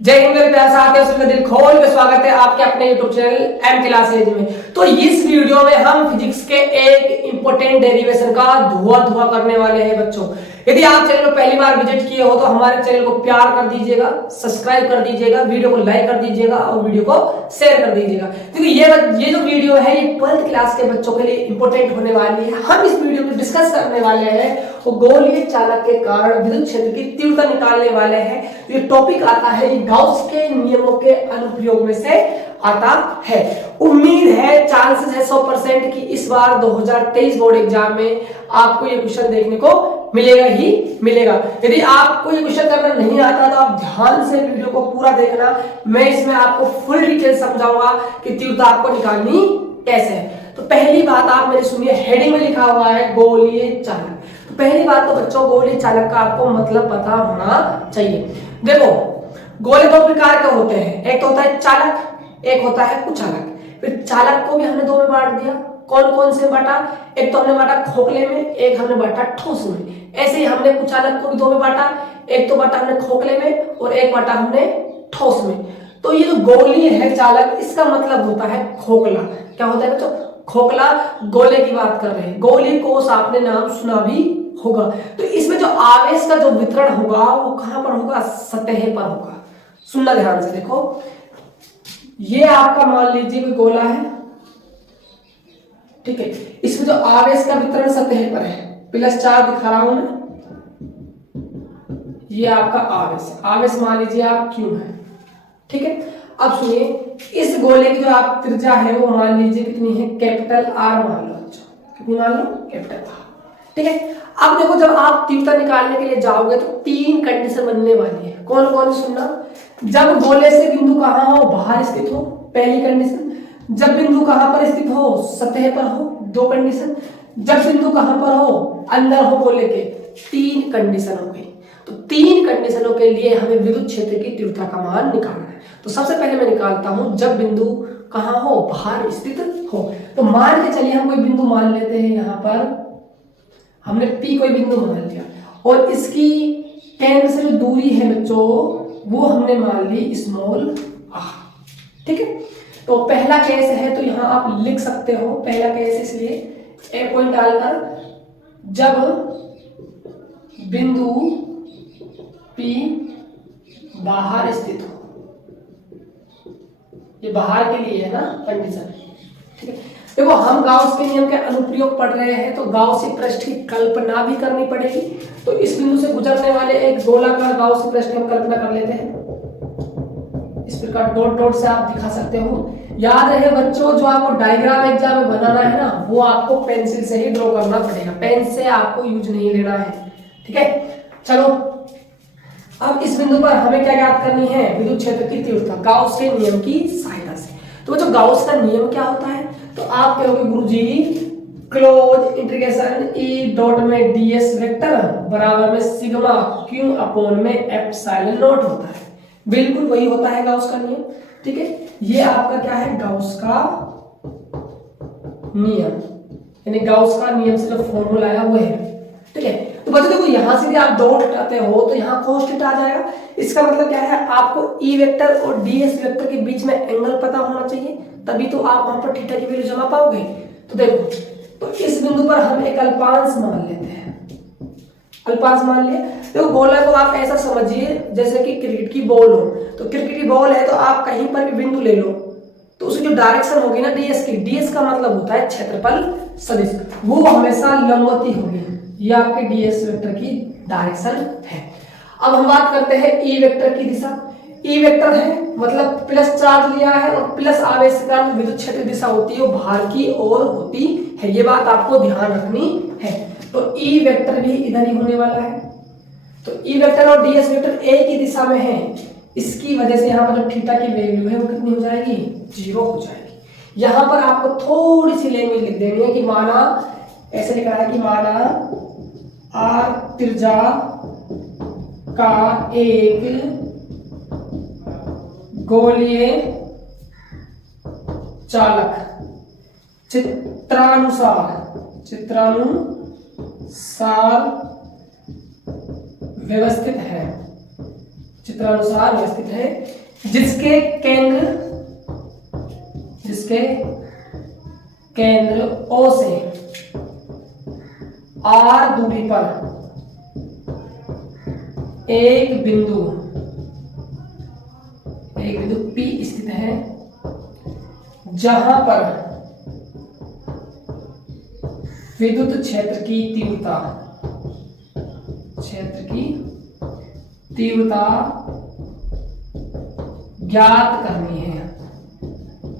जय हिंद मेरे प्यारे साथियों, सबका दिल खोल के स्वागत है आपके अपने YouTube चैनल एम क्लासेज में। तो इस वीडियो में हम फिजिक्स के एक इंपॉर्टेंट डेरिवेशन का धुआं करने वाले हैं बच्चों। यदि आप चैनल को पहली बार विजिट किए हो तो हमारे चैनल को प्यार कर दीजिएगा, सब्सक्राइब कर दीजिएगा, वीडियो को लाइक कर दीजिएगा और वीडियो को शेयर कर दीजिएगा, क्योंकि ये जो वीडियो है ये 12th क्लास के बच्चों के लिए इंपॉर्टेंट होने वाली है। हम इस वीडियो में डिस्कस करने वाले हैं वो गोलीय चालक के कारण विद्युत क्षेत्र की तीव्रता निकालने वाले हैं। ये टॉपिक आता है ये गाउस के नियमों के अनुप्रयोग में से आता है। उम्मीद है, चांसेस है 100% कि इस बार 2023 बोर्ड एग्जाम में आपको ये क्वेश्चन देखने को मिलेगा ही मिलेगा। यदि आपको ये क्वेश्चन करना नहीं आता तो आप ध्यान से वीडियो को पूरा देखना। मैं इसमें आपको फुल डिटेल समझाऊंगा कि तीव्रता आपको निकालनी कैसे है। तो पहली बात आप मेरी सुनिए, हेडिंग में लिखा हुआ है गोलीय चालक। तो पहली बात तो बच्चों गोलीय चालक का आपको मतलब पता होना चाहिए। देखो, गोले दो प्रकार के होते हैं, एक तो होता है चालक, एक होता है कुचालक। फिर चालक को भी हमने दो में बांट दिया। कौन कौन से बांटा? एक तो हमने बांटा खोखले में, एक हमने बांटा ठोस में। ऐसे ही हमने कुचालक को भी दो में बांटा, एक तो बांटा हमने खोखले में और एक बांटा हमने ठोस में। तो ये जो गोलीय है चालक, इसका मतलब होता है खोखला। क्या होता है बच्चों? खोखला। गोले की बात कर रहे हैं, गोलीय कोष आपने नाम सुना भी होगा। तो इसमें जो आवेश का जो वितरण होगा वो कहां पर होगा? सतह पर होगा। सुनना ध्यान से, देखो ये आपका मान लीजिए कोई गोला है, ठीक है। इसमें जो आवेश का वितरण सतह पर है, +4 दिखा रहा हूं मैं, ये आपका आवेश। आवेश मान लीजिए आप क्यू है, ठीक है। अब सुनिए, इस गोले की जो आप त्रिज्या है वो मान लीजिए कितनी है? कैपिटल आर मान लो बच्चों। कितनी मान लो? कैपिटल आर, ठीक है। अब देखो, जब आप तीव्रता निकालने के लिए जाओगे तो 3 कंडीशन बनने वाली है। कौन कौन सुनना? जब गोले से बिंदु कहां हो? बाहर स्थित हो, पहली कंडीशन। जब बिंदु कहां पर स्थित हो? सतह पर हो, 2 कंडीशन। जब बिंदु कहां पर हो? अंदर हो गोले के, 3 कंडीशन हो गई। तो 3 कंडीशनों के लिए हमें विद्युत क्षेत्र की तीव्रता का मान निकालना है। तो सबसे पहले मैं निकालता हूं जब बिंदु कहां हो? बाहर स्थित हो। तो मान के चलिए हम कोई बिंदु मान लेते हैं, यहां पर हमने P कोई बिंदु मान लिया और इसकी केंद्र से जो दूरी है बच्चों वो हमने मान ली स्मॉल r, ठीक है। तो पहला केस है तो यहां आप लिख सकते हो पहला केस, इसलिए ए पॉइंट डालकर जब बिंदु P बाहर स्थित हो, ये बाहर के लिए है ना कंडीशन, ठीक है। देखो, हम गाउस के नियम के अनुप्रयोग पढ़ रहे हैं तो गाउसी पृष्ठ की कल्पना भी करनी पड़ेगी। तो इस बिंदु से गुजरने वाले एक गोलाकार गाउसी पृष्ठ की हम कल्पना कर लेते हैं। इस प्रकार डॉट डॉट से आप दिखा सकते हो। याद रहे बच्चों, जो आपको डायग्राम एग्जाम में बनाना है ना, वो आपको पेंसिल से ही ड्रॉ करना पड़ेगा, पेन से आपको यूज नहीं लेना है, ठीक है। चलो, अब इस बिंदु पर हमें क्या ज्ञात करनी है? विद्युत क्षेत्र की तीव्रता गाउस के नियम की सहायता से। तो जो गाउस का नियम क्या होता है? तो आप कहोगे गुरुजी क्लोज इंटीग्रेशन E डॉट में ds वेक्टर बराबर में सिग्मा q अपॉन में एप्सिलॉन नॉट होता है। बिल्कुल वही होता है गाउस का नियम, ठीक है। ये आपका क्या है? गाउस का नियम, यानी गाउस का नियम से जो फॉर्मूला है वो है, ठीक है। तो बच्चों देखो, यहां से भी आप डॉट हटाते हो तो यहाँ cos थीटा आ जाएगा। इसका मतलब क्या है? आपको E वेक्टर और ds वेक्टर के बीच में एंगल पता होना चाहिए, तभी तो आप वहां पर थीटा की वैल्यू जमा पाओगे। तो देखो, तो इस बिंदु पर हम एक अल्पांश मान लेते हैं, अल्पांश मान लिया। देखो, गोला को आप ऐसा समझिए जैसे कि क्रिकेट की बॉल हो। तो क्रिकेट की बॉल है तो आप कहीं पर भी बिंदु ले लो तो उसकी जो डायरेक्शन होगी ना ds की, ds का मतलब होता है क्षेत्रफल सदिश, वो हमेशा लंबवती होगी। ये आपके ds वेक्टर की डायरेक्शन है। अब हम बात करते हैं E वेक्टर की दिशा। E वेक्टर है मतलब प्लस चार्ज लिया है और प्लस आवेश के कारण विद्युत क्षेत्र दिशा होती है वो बाहर की ओर होती है, ये बात आपको ध्यान रखनी है। तो E वेक्टर भी इधर ही होने वाला है। तो E वेक्टर और ds वेक्टर एक ही दिशा में है, इसकी वजह से यहाँ पर जो थीटा की वैल्यू है वो कितनी हो जाएगी? 0 हो जाएगी। यहाँ पर आपको थोड़ी सी लैंग्वेज लिख देनी है कि माना, ऐसे लिखा है कि माना r त्रिज्या का एक गोलीय चालक चित्रानुसार व्यवस्थित है, चित्रानुसार व्यवस्थित है, जिसके केंद्र O से R दूरी पर एक बिंदु P स्थित है, जहां पर विद्युत क्षेत्र की तीव्रता ज्ञात करनी है।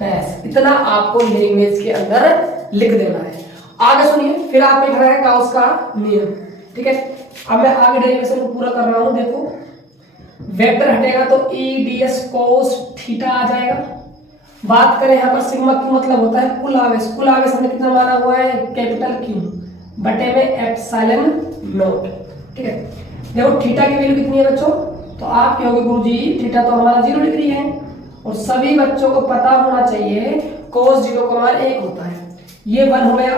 बस इतना आपको लैंग्वेज के अंदर लिख देना है। आगे सुनिए, फिर आप लिख रहे हैं गाउस का नियम। ठीक है, अब मैं आगे डेरिवेशन को पूरा कर रहा हूं। देखो, वेक्टर हटेगा तो E ds cos थीटा आ जाएगा। बात करें यहाँ पर सिग्मा क्यू मतलब होता है कुल आवेश। कुल आवेश हमने कितना माना हुआ है? कैपिटल Q बटे में एप्सिलॉन नॉट। ठीक है, देखो थीटा की वैल्यू कितनी है बच्चों? तो आप कहोगे गुरुजी थीटा तो हमारा 0 डिग्री है, और सभी बच्चों को पता होना चाहिए cos 0 का मान 1 होता है। ये 1 हो गया,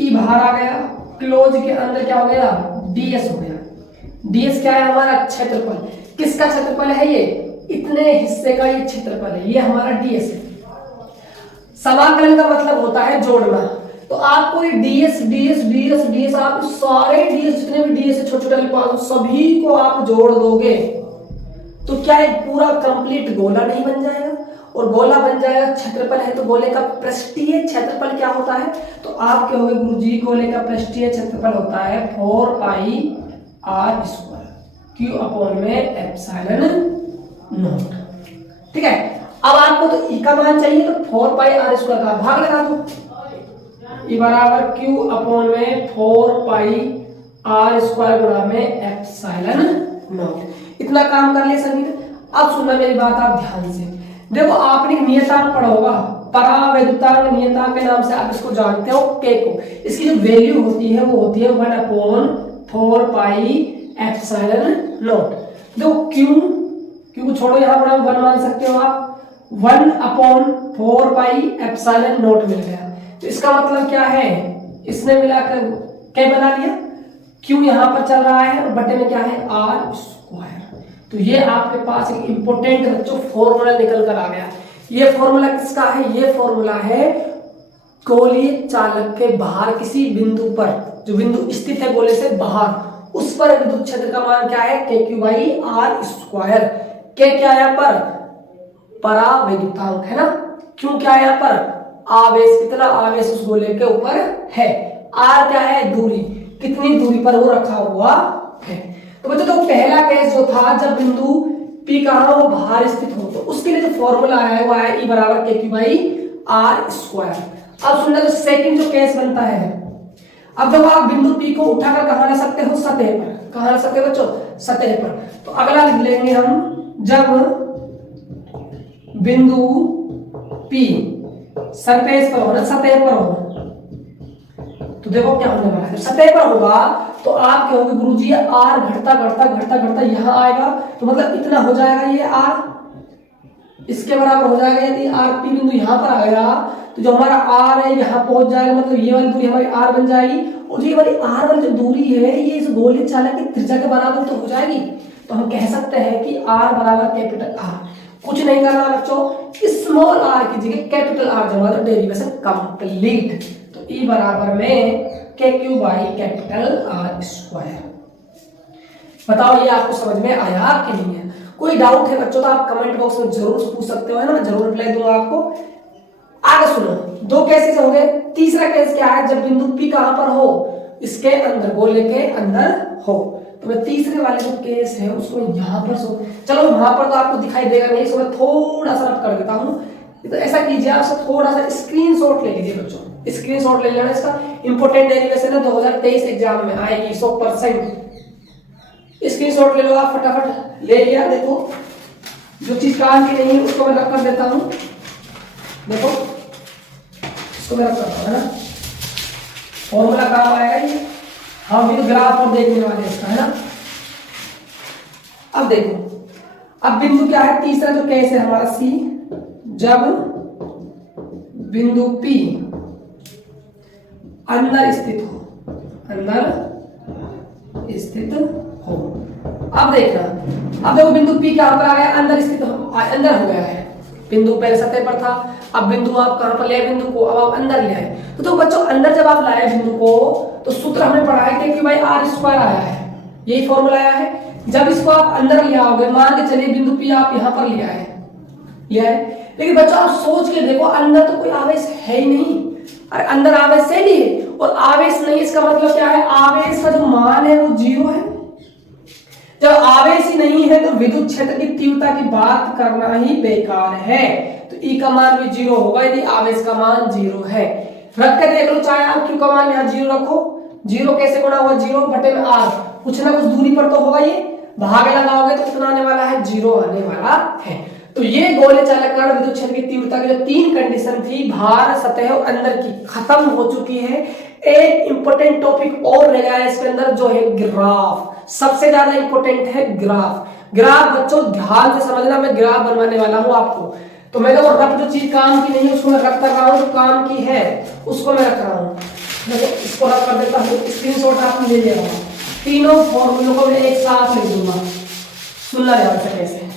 E बाहर आ गया, क्लोज के अंदर क्या हो गया? ds हो गया। ds क्या है? हमारा क्षेत्रफल। किसका क्षेत्रफल है ये? इतने हिस्से का ये क्षेत्रफल है, ये हमारा ds है। समाकलन का मतलब होता है जोड़ना। तो आपको ये ds आप सारे ds जितने भी ds है छोटे छोटे पास सभी को आप जोड़ दोगे तो क्या एक पूरा कंप्लीट गोला नहीं बन जाएगा? और गोला बन जाएगा, क्षेत्रफल है तो गोले का पृष्ठीय क्षेत्रफल क्या होता है? तो आप कहोगे गुरुजी गोले का पृष्ठीय क्षेत्रफल होता है 4 पाई r स्क्वायर Q अपॉन में एप्सिलॉन नॉट। ठीक है, अब आपको तो E का मान चाहिए तो 4 पाई r स्क्वायर का भाग लगा दो। E बराबर Q अपॉन में 4 पाई r स्क्वायर गुणा में एप्सिलॉन नॉट। इतना काम कर लिया सभी ने। अब सुनना मेरी बात आप ध्यान से। देखो, आपने नियतांक पढ़ा होगा, परावैद्युतांक नियतांक के नाम से आप इसको जानते हो K को। इसकी जो वैल्यू होती है वो होती है 1 अपॉन 4 पाई एप्सिलॉन नॉट। देखो Q को छोड़ो, यहाँ पर 1 मान सकते हो आप। 1 अपॉन 4 पाई एप्सिलॉन नॉट मिल गया। तो इसका मतलब क्या है? इसने मिलाकर क्या बना लिया? Q यहाँ पर चल रहा है और बटे में क्या है? R square. तो ये आपके पास एक इंपोर्टेंट बच्चों फॉर्मूला निकल कर आ गया। ये फॉर्मूला किसका है? ये फॉर्मूला है गोलीय चालक के बाहर किसी बिंदु पर, जो बिंदु स्थित है गोले से बाहर, उस पर विद्युत क्षेत्र का मान क्या है? KQ by R square. K क्या है यहाँ पर? परावैद्युतांक है ना। क्यों क्या है यहाँ पर? आवेश, कितना आवेश उस गोले के ऊपर है। R क्या है? दूरी, कितनी दूरी पर वो रखा हुआ है। तो बच्चों, तो पहला केस जो था जब बिंदु P कहाँ हो? बाहर स्थित हो, तो उसके लिए जो फॉर्मूला आया है वो आया E बराबर KQ बाई R स्क्वायर। अब सुनना, जो सेकंड जो केस बनता है, अब जब आप बिंदु P को उठाकर कहाँ ला सकते हो? सतह पर। कहाँ ला सकते हो बच्चों? सतह पर। तो अगला लिख लेंगे हम, जब बिंदु P सरफेस पर हो ना, सतह पर हो, तो देखो क्या होने वाला है। सतह पर होगा तो आप कहोगे गुरुजी R घटता यहां आएगा, तो मतलब इतना हो जाएगा ये R, इसके बराबर हो जाएगा। यदि R P बिंदु यहां पर आ गया तो जो हमारा R है यहां पहुंच जाएगा, मतलब ये वाली दूरी हमारी R बन जाएगी। और ये वाली R वाली जो दूरी है ये इस गोलीय चालक की त्रिज्या के बराबर तो हो जाएगी। तो हम कह सकते हैं कि R बराबर कैपिटल R। कुछ नहीं करना बच्चों, स्मॉल r की जगह कैपिटल R जमा दो, डेरिवेशन कंप्लीट। तो E बराबर में KQ by capital R square. बताओ ये आपको समझ में आया कि नहीं है? कोई डाउट है बच्चों तो आप कमेंट बॉक्स में जरूर पूछ सकते हो, है ना, जरूर रिप्लाई दूंगा आपको। आगे सुनो, दो केसेस हो गए। तीसरा केस क्या है? जब बिंदु P कहां पर हो? इसके अंदर, गोले के अंदर हो। तो मैं तीसरे वाले जो केस है उसको यहां पर चलो वहां पर तो आपको दिखाई देगा नहीं, इसको मैं थोड़ा सा रफ कर देता हूं। तो ऐसा कीजिए, आप सब थोड़ा सा स्क्रीनशॉट ले लीजिए बच्चों, स्क्रीनशॉट ले लेना। इसका इंपोर्टेंट डेरिवेशन है, 2023 एग्जाम में आएगी 100%। स्क्रीनशॉट ले लो आप, फटाफट ले लिया। देखो जो चीज काम की नहीं है उसको मैं रख कर देता हूं। देखो इसको मैं रख करता हूं, है ना, फॉर्मूला काम आएगा ये। हम भी ग्राफ और देखने वाले इसका, है ना। अब देखो, अब बिंदु क्या है? तीसरा जो केस है हमारा C, जब बिंदु P अंदर स्थित हो, अब देखना अब देखो बिंदु P कहां पर आ गया, अंदर स्थित अंदर हो गया है। बिंदु पहले सतह पर था, अब बिंदु आप कहां पर ले आए बिंदु को, अब आप अंदर ले आए। तो बच्चों अंदर जब आप लाए बिंदु को तो सूत्र हमने पढ़ा है कि भाई r² आया है, यही फॉर्मूला आया है। जब इसको आप अंदर ले आओगे, मान के चलिए बिंदु P आप यहां पर ले आए, लेकिन बच्चों आप सोच के देखो अंदर तो कोई आवेश है ही नहीं। अरे अंदर आवेश है नहीं, और आवेश नहीं इसका मतलब क्या है, आवेश का जो मान है वो 0 है। जब आवेश ही नहीं है तो विद्युत क्षेत्र की तीव्रता की बात करना ही बेकार है। तो E का मान भी 0 होगा यदि आवेश का मान 0 है। रख के देख लो, चाहे आप Q का मान यहाँ 0 रखो, 0 कैसे गुणा हुआ, 0 बटे में R, कुछ ना कुछ दूरी पर तो होगा, ये भाग लगाओगे तो कितना आने वाला है, 0 आने वाला है। तो ये गोले चालककरण विद्युत क्षेत्र की तीव्रता की जो 3 कंडीशन थी, भार, सतह और अंदर की, खत्म हो चुकी है। एक इंपॉर्टेंट टॉपिक और रह गया है इसके अंदर, जो है ग्राफ। सबसे ज्यादा इंपॉर्टेंट है ग्राफ। ग्राफ बच्चों ध्यान से समझना, मैं ग्राफ बनवाने वाला हूं आपको। तो मैं तो रफ जो चीज काम की नहीं है उसको मैं रख कर रहा हूं, जो काम की है उसको मैं रख रहा हूं। मैं इसको रख कर देता हूं, स्क्रीनशॉट आप ले ले रहा हूं। तीनों फॉर्मूलों को मैं एक साथ लिख दूंगा, सुनना ध्यान से कैसे।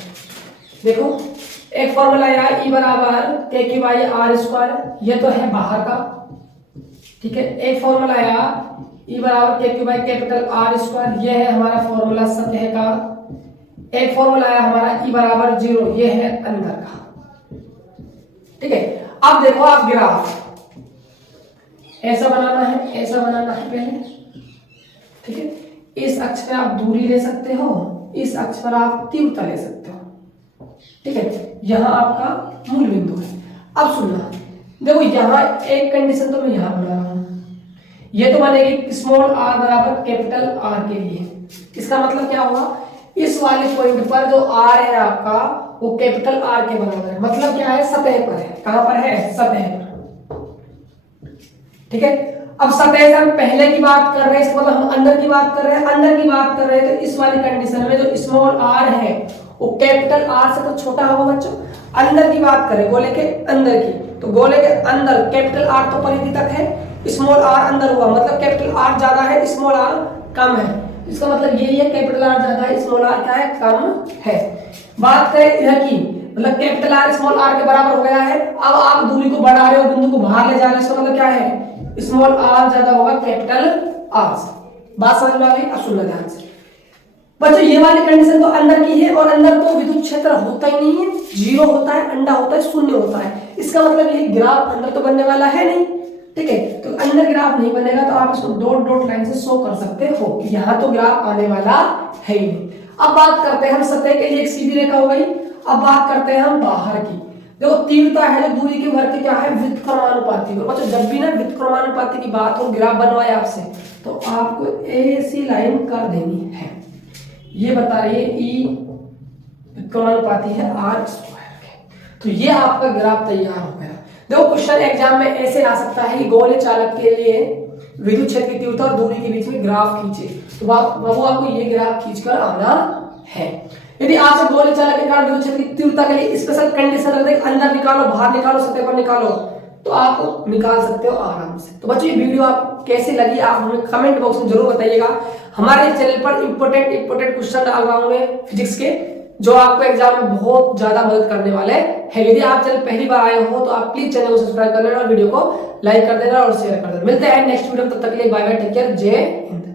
देखो एक फॉर्मूला है E बराबर KQ/R², ये तो है बाहर का, ठीक है। एक फॉर्मूला है E बराबर KQ/R², ये है हमारा फॉर्मूला सतह का। एक फॉर्मूला है हमारा E बराबर 0, ये है अंदर का, ठीक है। अब देखो आप ग्राफ ऐसा बनाना है, ऐसा बनाना है पहले, ठीक है। इस अक्ष पे आप दूरी ले सकते हो, इस अक्ष पर आप तीव्रता ले सकते हो, ठीक है। यहां आपका मूल बिंदु है। अब सुनना, देखो यहां एक कंडीशन तो मैं यहां बना रहा हूं, ये तो बनेगी स्मॉल r बराबर कैपिटल R के लिए। इसका मतलब क्या हुआ, इस वाले पॉइंट पर जो r है आपका वो कैपिटल R के बराबर है। मतलब क्या है, सतह पर है। कहां पर है, सतह पर, ठीक है। अब सतह से हम पहले की बात कर रहे हैं, इसका मतलब हम अंदर की बात कर रहे हैं। अंदर की बात कर रहे हैं तो इस वाली कंडीशन में जो स्मॉल r है वो कैपिटल R से तो छोटा होगा बच्चों। अंदर की बात करें गोले के अंदर की, तो गोले के अंदर कैपिटल R तो परिधि तक है, स्मॉल r अंदर हुआ, मतलब कैपिटल R ज्यादा है, स्मॉल r कम है। इसका मतलब यही है, कैपिटल R ज्यादा है, स्मॉल r क्या है, कम है। बात करें इधर की, मतलब कैपिटल R स्मॉल r के बराबर हो गया है। अब आप दूरी को बढ़ा रहे हो, बिंदु को बाहर ले जा रहे हो, इसका मतलब क्या है, स्मॉल r ज्यादा होगा कैपिटल R से। बात समझ में आ गई? अब सुनना ध्यान से बच्चों, ये वाली कंडीशन तो अंदर की है, और अंदर तो विद्युत क्षेत्र होता ही नहीं है, 0 होता है, अंडा होता है, शून्य होता है। इसका मतलब ये ग्राफ अंदर तो बनने वाला है नहीं, ठीक है। तो अंदर ग्राफ नहीं बनेगा तो आप इसको डॉट डॉट लाइन से शो कर सकते हो कि यहाँ तो ग्राफ आने वाला है ही नहीं। अब बात करते हैं हम सतह के लिए, एक सीधी रेखा हो गई। अब बात करते हैं हम बाहर की। देखो तीव्रता है जो दूरी के वर्ग क्या है, व्युत्क्रमानुपाती। बच्चों जब भी ना व्युत्क्रमानुपाती की बात हो, ग्राफ बनवाए आपसे, तो आपको ऐसी लाइन कर देनी है। ये बता रही है E व्युत्क्रमानुपाती है R²। तो ये आपका ग्राफ तैयार हो गया। देखो क्वेश्चन एग्जाम में ऐसे आ सकता है कि गोले चालक के लिए विद्युत क्षेत्र की तीव्रता और दूरी के बीच में ग्राफ खींचे, तो बाबू आपको ये ग्राफ खींचकर आना है। यदि आपसे गोले चालक के कारण विद्युत क्षेत्र की तीव्रता के लिए स्पेशल कंडीशन रख दे, अंदर निकालो, बाहर निकालो, सतह पर निकालो, तो आप निकाल सकते हो आराम से। तो बच्चों ये वीडियो आप कैसी लगी आप हमें कमेंट बॉक्स में जरूर बताइएगा। हमारे चैनल पर इंपॉर्टेंट क्वेश्चन डाल रहा हूं मैं फिजिक्स के, जो आपको एग्जाम में बहुत ज्यादा मदद करने वाले हैं। यदि आप चैनल पहली बार आए हो तो आप प्लीज चैनल को सब्सक्राइब कर लेना और वीडियो को लाइक कर देना और शेयर कर देना। मिलते हैं नेक्स्ट वीडियो में, तब तक के लिए बाय बाय, टेक केयर, जय हिंद।